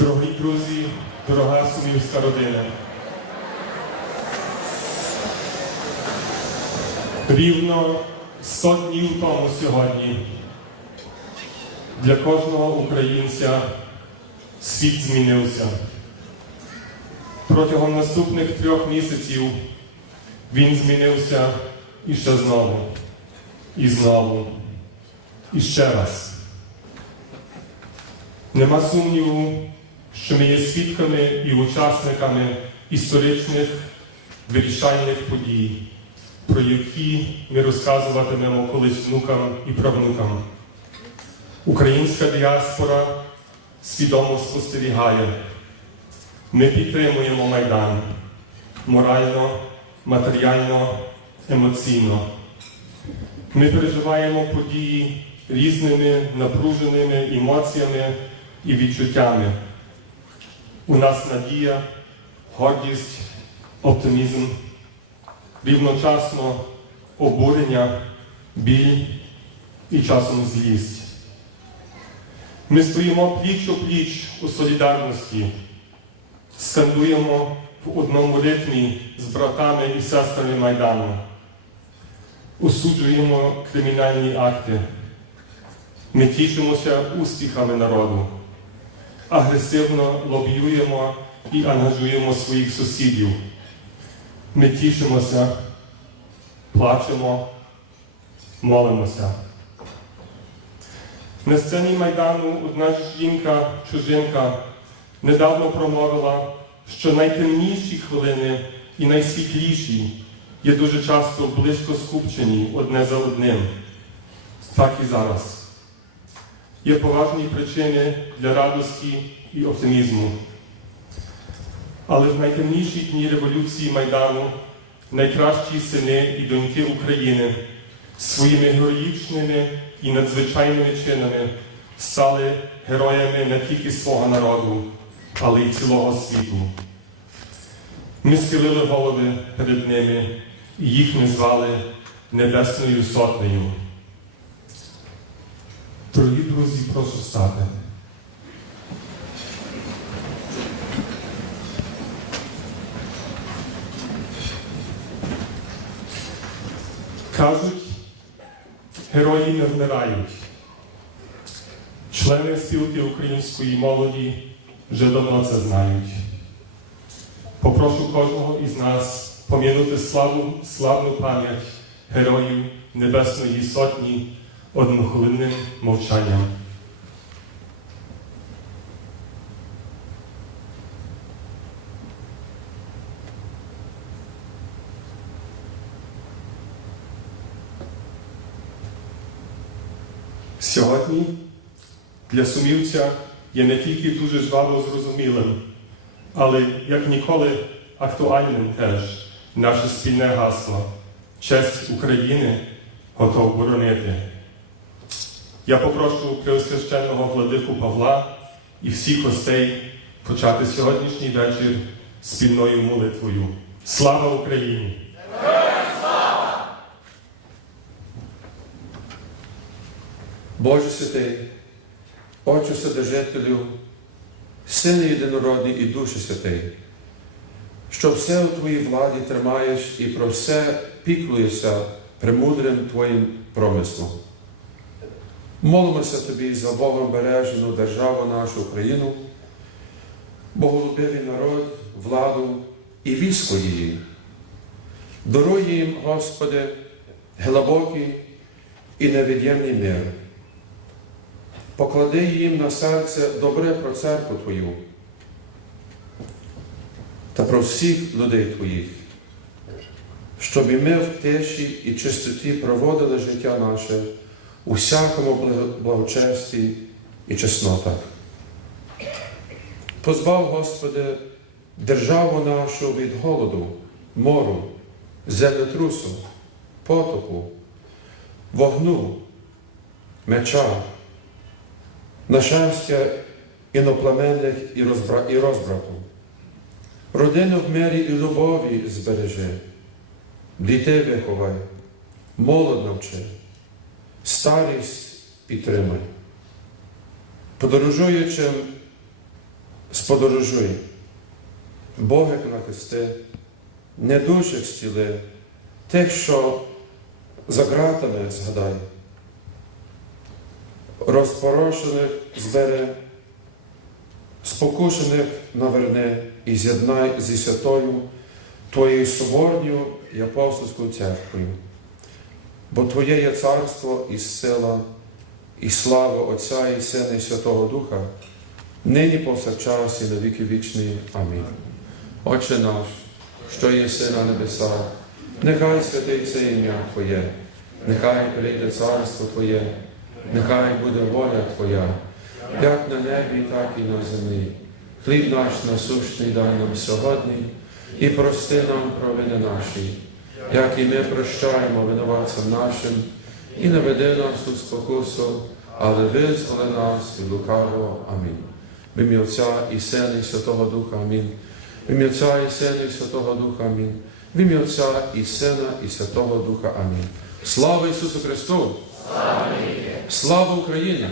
Дорогі друзі, дорога сумівська родина. Рівно 100 днів тому сьогодні для кожного українця світ змінився. Протягом наступних трьох місяців він змінився і ще знову, і знову, і ще раз. Нема сумніву, що ми є свідками і учасниками історичних вирішальних подій, про які ми розказуватимемо колись внукам і правнукам. Українська діаспора свідомо спостерігає. Ми підтримуємо Майдан морально, матеріально, емоційно. Ми переживаємо події різними напруженими емоціями і відчуттями. У нас надія, гордість, оптимізм, рівночасно обурення, біль і часом злість. Ми стоїмо пліч о пліч у солідарності, скандуємо в одному ритмі з братами і сестрами Майдану, осуджуємо кримінальні акти. Ми тішимося успіхами народу, агресивно лобіюємо і ангажуємо своїх сусідів. Ми тішимося, плачемо, молимося. На сцені Майдану одна жінка, чужинка, недавно промовила, що найтемніші хвилини і найсвітліші є дуже часто близько скупчені одне за одним. Так і зараз. Є поважні причини для радості і оптимізму. Але в найтемніші дні революції Майдану найкращі сини і доньки України своїми героїчними і надзвичайними чинами стали героями не тільки свого народу, але й цілого світу. Ми схилили голови перед ними і їх ми звали Небесною Сотнею. Дорогі друзі, прошу стати. Кажуть, герої не вмирають. Члени спілки української молоді вже давно це знають. Попрошу кожного із нас пом'янути славу, славну пам'ять героїв Небесної Сотні однохвилинним мовчанням. Сьогодні для сумівця є не тільки дуже жваво зрозумілим, але як ніколи актуальним теж наше спільне гасло честь України готов боронити. Я попрошу Преосвященного владику Павла і всіх гостей почати сьогоднішній вечір спільною молитвою. Слава Україні! Боже святий, Отче Вседержителю, Сине єдинородний і Душі Святий, що все у Твоїй владі тримаєш і про все піклуєшся премудрим Твоїм промислом. Молимося Тобі за Богом бережену державу нашу Україну, боголюбивий народ, владу і військо її. Даруй їм, Господи, глибокий і невід'ємний мир. Поклади їм на серце добре про церкву Твою та про всіх людей Твоїх, щоб і ми в тиші і чистоті проводили життя наше у всякому благочесті і чеснотах. Позбав, Господи, державу нашу від голоду, мору, землетрусу, потопу, вогну, меча, нашестя іноплеменних і розбрату. Родину в мирі і любові збережи, дітей виховай, молод навчи, старість підтримай. Подорожуючим сподорожуй, Богих нахисти, недужих зціли, тих, що за ґратами згадай, розпорошених збери, спокушених наверни і з'єднай зі святою Твоєю соборною і апостольською церквою. Бо Твоє є царство і сила, і слава Отця і Сина і Святого Духа, нині повсякчас і на віки вічні. Амінь. Отче наш, що єси на небесах, нехай святиться ім'я Твоє, нехай прийде царство Твоє, нехай буде воля Твоя, як на небі, так і на землі. Хліб наш насущний дай нам сьогодні, і прости нам провини наші, як і ми прощаємо винуватцям нашим, і не веди нас у спокусу, але визволи нас від лукавого. Амінь. В ім'я Отця і Сина, і Святого Духа. Амінь. В ім'я Отця і Сина, і Святого Духа. Амінь. В ім'я Отця і Сина, і Святого Духа. Амінь. Слава Ісусу Христу! Слава Україні!